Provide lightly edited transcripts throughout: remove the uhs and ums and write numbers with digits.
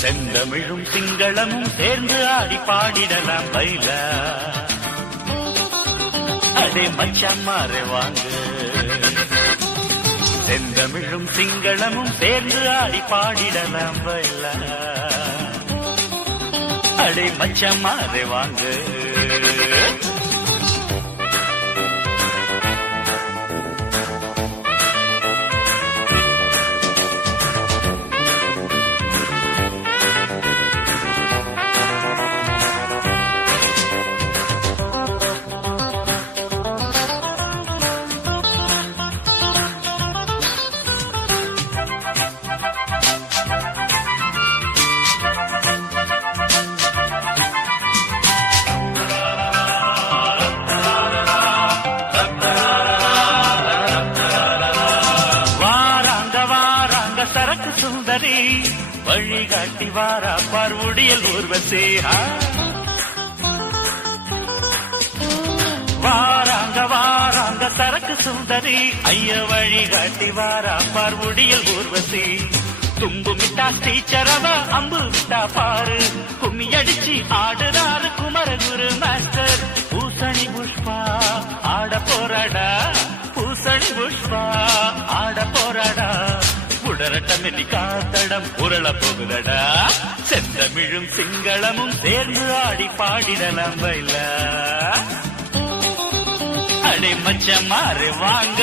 செந்தமிழும் சிங்களமும் சேர்ந்து ஆடி பாடிடலாம் பைல. அடே மச்சான் மாறே வாங்க. செந்தமிழும் சிங்களமும் சேர்ந்து ஆடி பாடிடலாம் பைல. அடே மச்சான் மாறே வாங்க. சரக்கு சுந்தரி வழிகாட்டி வாரா பார்வுடியல் ஊர்வசி. வாராங்க வாராங்க சரக்கு சுந்தரி ஐய வழிகாட்டி வாரா பார்வுடியல் ஊர்வசி. தும்பு மிட்டா டீச்சரவ அம்பு விட்டா பாரு கும்மி அடிச்சு ஆடுறாரு குமரகுரு மாஸ்டர். பூசணி புஷ்பா ஆட போராடா. பூசணி புஷ்பா ஆட போராடா. உடரட்டமெல்லி காத்தடம் உருள போகுதடா. செந்தமிழும் சிங்களமும் சேர்ந்து ஆடி பாடிடலாம் பைல. அடே மச்சான் மாறே வாங்க.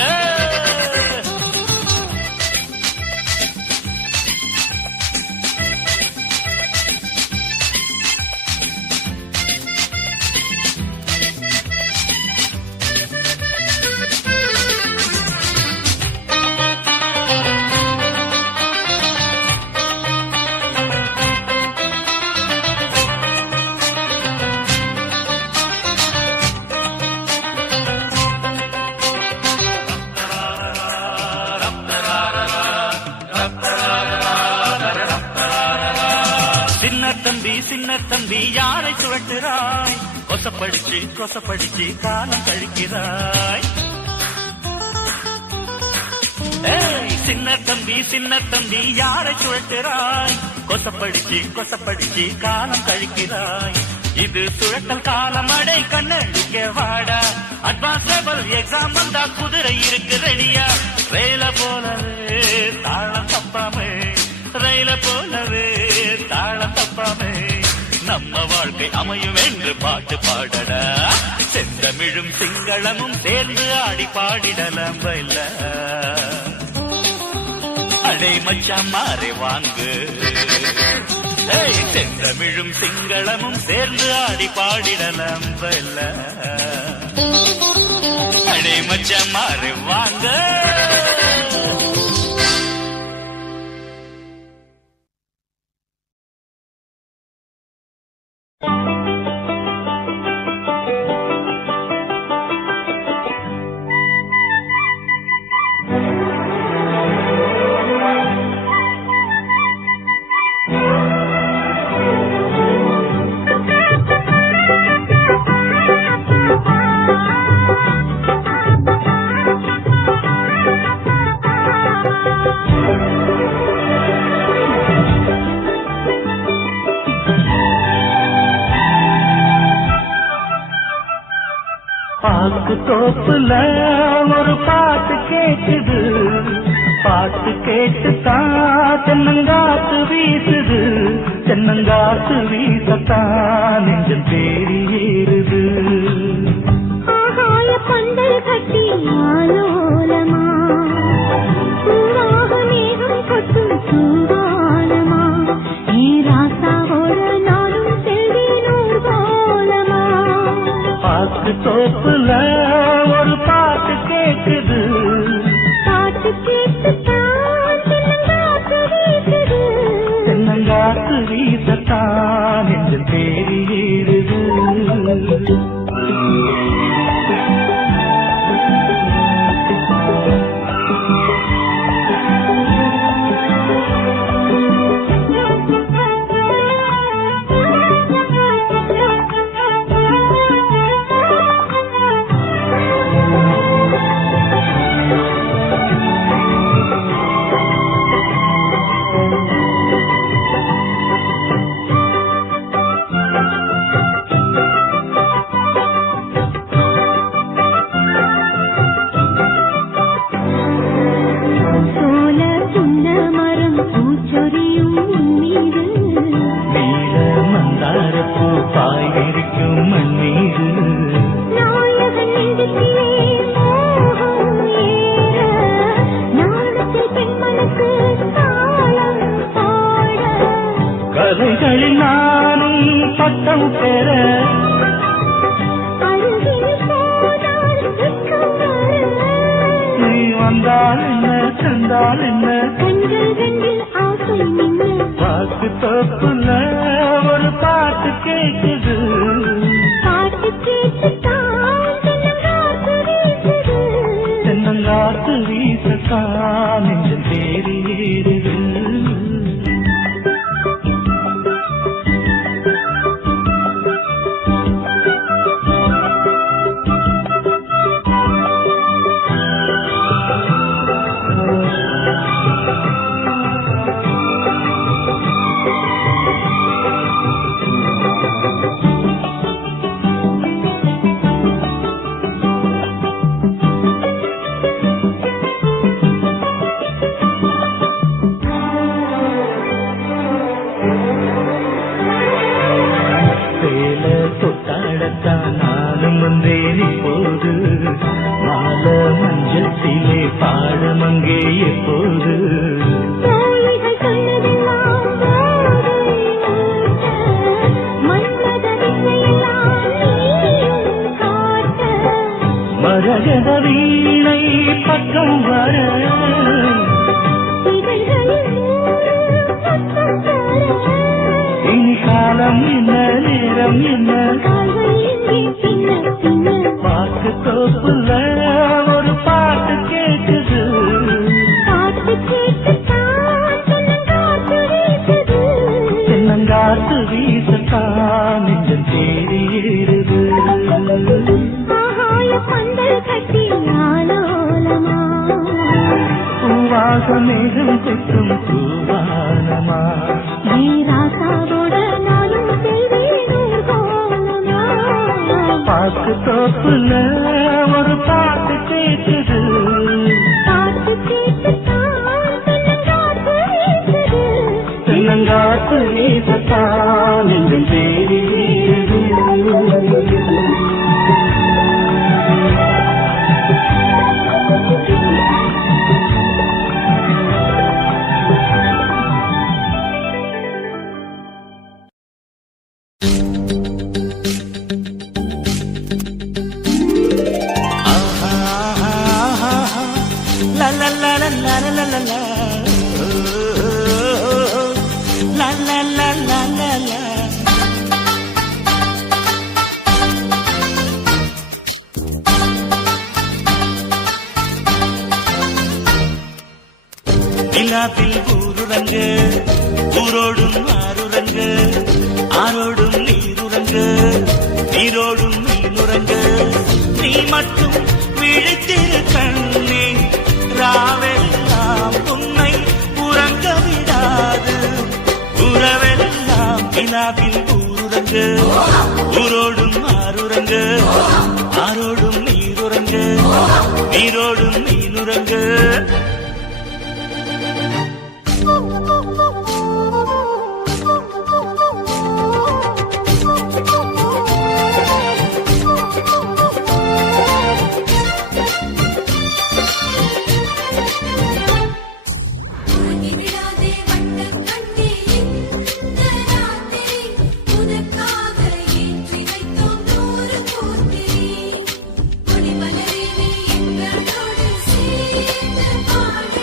சின்ன தம்பி யாரை சுழட்டுறாய்? கொசப்படிச்சு கொசப்படிச்சு காலம் கழிக்கிறாய். சின்ன தம்பி யாரை சுழட்டுறாய்? கொசப்படிச்சு கொசப்படிச்சு காலம் கழிக்கிறாய். இது சுழட்டல் காலம் அடை கண்ணடிக்க வாடா. அட்வான்ஸ் லெவல் எக்ஸாம் வந்தா குதிரை இருக்கு ரெடியா. ரயில போலவே தாளம் தப்பாமே. ரயில போலவே தாளம் தப்பாமே. நம்ம வாழ்க்கை அமையும் என்று பாட்டு பாடடா. செந்தமிழும் சிங்களமும் சேர்ந்து ஆடி பாடிடலாம் பைல. அடே மச்சான் மாறே வாங்கு. செந்தமிழும் சிங்களமும் சேர்ந்து ஆடி பாடிடலாம் பைல. அடே மச்சான் மாறே வாங்க. பாக்கு தோப்புல ஒரு பாட்டு கேக்குது. பாட்டு கேட்டுத்தான் தென்னங்காத்து வீசுது. தென்னங்காத்து வீசத்தான் நெஞ்சம் தேடி ஏறுது. ஆகாய பந்தல் கட்டி ஆலோலமா பூவாக மேகம் கொட்டும் சூடானமா. ராசாவோட நானும் செல்வேனூர் போலமா. பாக்கு தோப்புல ஒரு பாட்டு கேக்குது. கேட்டுத்தான் தென்னங்காற்று வீசுது. தென்னங்காற்று வீசத்தான் என்று தேடி ஏறுது. கதைகளில் நானும் பட்டம் பெற நீ வந்தால் என்ன தந்தால் என்ன பாட்டு தோப்புல ஒரு பாட்டு கேட்குது. தென்னங்காற்று வீசத்தான் என்று தேடி ஏறுது. நானும் வந்தேன் இப்போது மால மஞ்சத்திலே பாடும் அங்கே எப்போது. மரகத வீணை பக்கம் வர இனி காலம் என்ன நேரம் என்ன பாட்டு தோப்புல ஒரு பாட்டு கேட்குது. தென்னங்காற்று வீசத்தான் நெஞ்சம் தேடி ஏறுது. பூவாக மேகம் கொட்டும் பூவானமா பாட்டு தோப்புல ஒரு பாட்டு கேட்குது. தென்னங்காற்று வீசத்தான் என்று தேடி நிலாவில் ஊருரங்கு ஊரோடும் ஆறுரங்கு ஆரோடும் நீருரங்கு நீரோடும் மீனுரங்கு நீ மட்டும் விழித்திரு கண்ணே ராவெல்லாம் உன்னை உறங்க விடாது உறவெல்லாம். நிலாவில் ஊருரங்கு ஊரோடும் ஆறுரங்கு ஆரோடும் நீருரங்கு நீரோடும் மீனுரங்கு. Bye.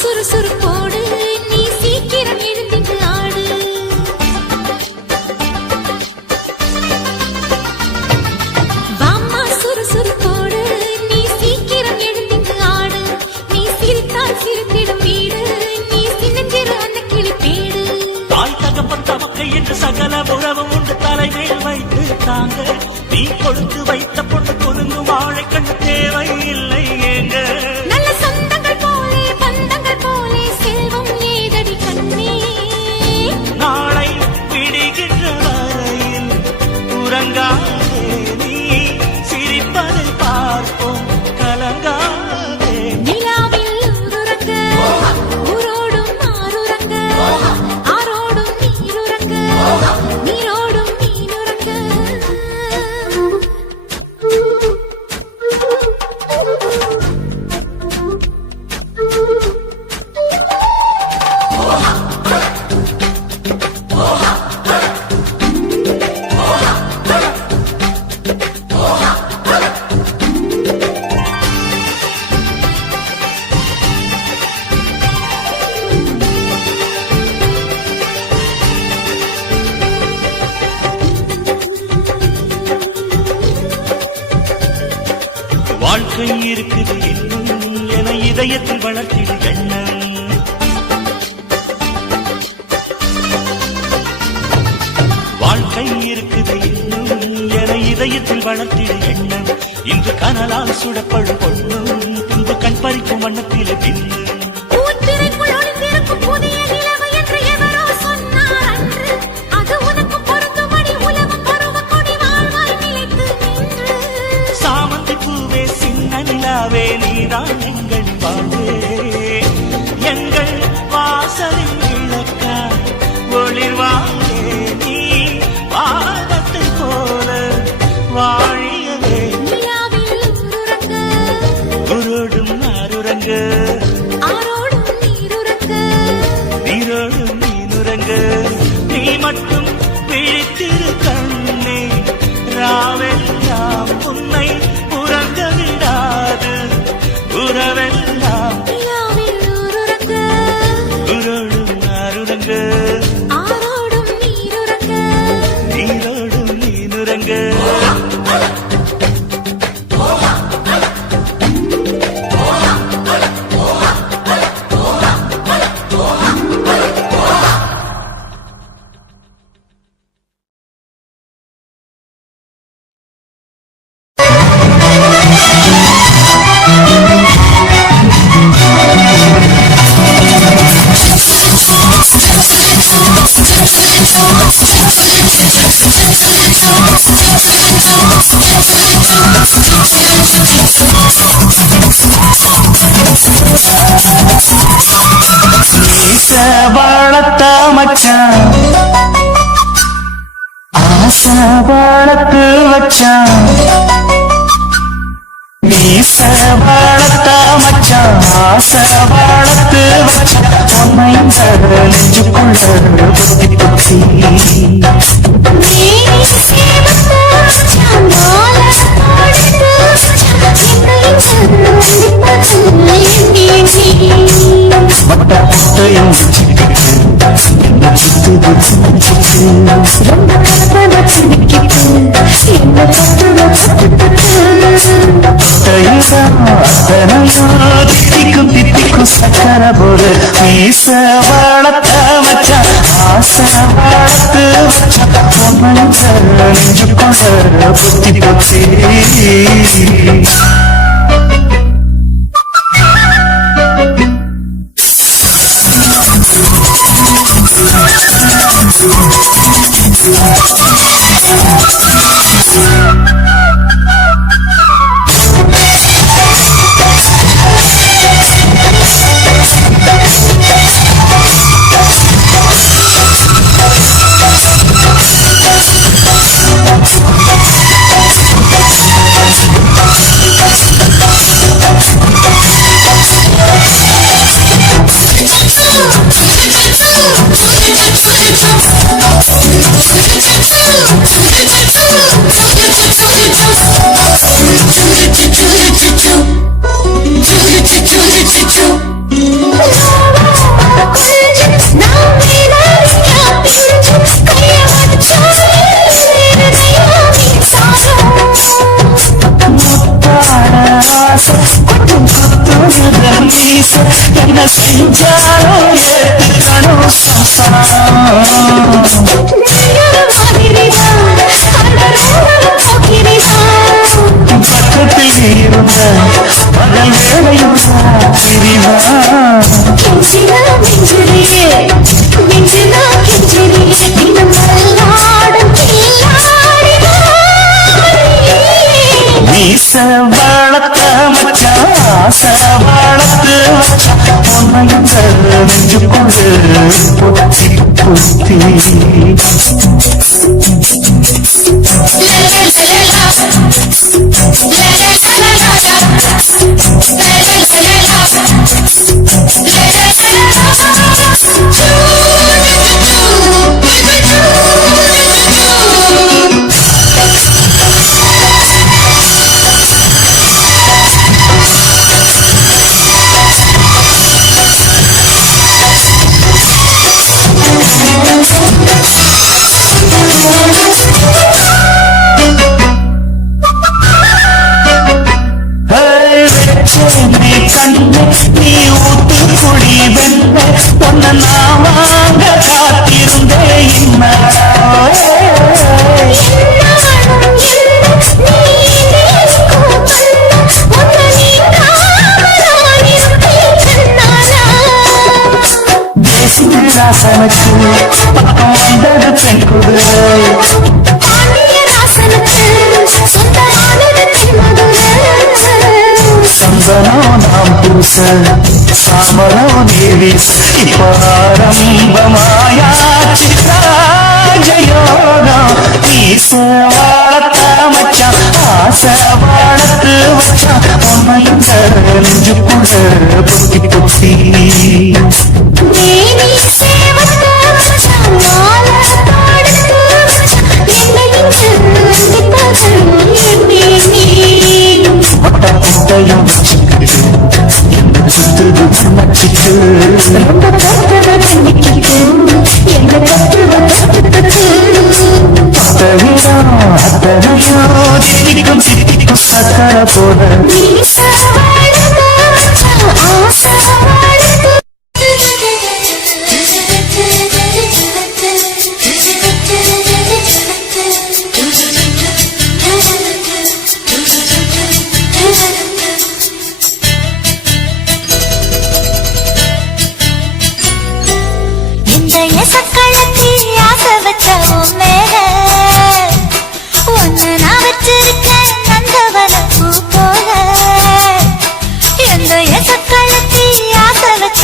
சுறுசுறுப்போடு நீ சீக்கிரம் எழுந்திட்டு ஆடு. வாம்மா சுறுசுறுப்போடு நீ சீக்கிரம் எழுந்திட்டு ஆடு. நீ சிரித்தால் சிரித்திடும் வீடு, நீ சின்னஞ்சிறு அந்த கிளிப்பேடு. தாய் தகப்பன் தமக்கை என்று சகல உறவும் உண்டு தலைமேல் வைத்து தாங்க. நீ கொடுத்து வைத்த பொண்ணு கொழுங்கு வாழை கண்டு தேவை இல்லை ஏங்க. நல்ல சொந்தங்கள் போலே பந்தங்கள் போலே செல்வம் ஏதடி கண்ணே. நாளை விடுகின்ற வரையில் உறங்காதே நீ சிரிப்பதை பார்ப்போம் கலங்காதே. நிலாவில் ஊருறங்க ஊரோடும் ஆருறங்க ஆரோடும் நீருறங்க நீரோடும் மீனுறங்க. வாழ்க்கை இருக்குது இன்னும் என இதயத்தில் வளர்த்திடு எண்ணம். வாழ்க்கை இருக்குது இன்னும் என இதயத்தில் வளர்த்திடு எண்ணம். இன்று கனலால் சுடப்படும் பொண்ணும் பின்பு கண் பறிக்கும் வண்ணத்தில் பின்னும். பூத்திரைக்குள் ஒளிந்திருக்கும் புதிய நிலவு என்று எவரோ சொன்னார் அன்று. அது உனக்கு பொருந்தும்படி உலகம் பருவ கொடி வாழ்வாய் நிலைத்து நின்று. சாமந்தி பூவே சின்ன நிலாவே நீதான் எங்கள் வாழ்வே. எங்கள் வாசலில் விளக்காய் ஒளிர்வாயே நீ வானத்தை போல வாழியவே. நிலாவில் ஊருறங்க உரோடும் ஆருறங்க ஆரோடும் நீருறங்க நீரோடும் மீனுறங்க. நீ மட்டும் விழித்திரு கண்ணே, ராவெல்லாம் உன்னை உறங்க விடாது உறவெல்லாம். நிலாவில் ஊருறங்க உரோடும் ஆருறங்க ஆரோடும் நீருறங்க நீரோடும் மீனுறங்க. வளர்த்த மச்சான் ஆசை வளர்த்து வச்சான். மீச வளர்த்த மச்சான் ஆசை வளர்த்து வச்சான். பொன்னைந்த நெஞ்சுக்குள்ள புத்தி புத்தி வட்ட புட்ட என் சிக்கிட்டு என்ன தித்திக்கும் தித்திக்கும் சக்கர போது. மீச வளர்த்த மச்சான் ஆசை வளர்த்து வச்சான். பொன்னைந்த நெஞ்சுக்குள்ள புத்தி புத்தி செஞ்சாலும் ஏத்துக்கணும் சம்சாரம் பக்கத்தில் இருந்த பகல் வேளையும் பிரிவான் வீச வளர்த்த மச்சான் ஆசை வளர்த்து மச்சான் பொன்னையும் நெஞ்சுக்குள்ள பொத்தி பொத்தி நீ ஊத்து குடி வெண்ண பொன்ன நான் வாங்க காத்திருந்தேன் ராசனுக்கு பக்கம் வந்தது பெண் குதிரை சந்தனம் நாம் பூச சாமரம் நீவிஸ் இப்ப ஆரம்பமாயாச்சு ராஜயோகம் வீச வாழத்த மச்சான் ஆசை வாழத்து வச்சான் உன்னையும் நெஞ்சுக்குள்ள பொத்தி பொத்தி புட்டையும் என்ன சுத்துது மச்சிட்டு அத்தனையோ திக்கும் சித்திக்கும் சக்கர போல சக்களத்தி ஆசை வச்ச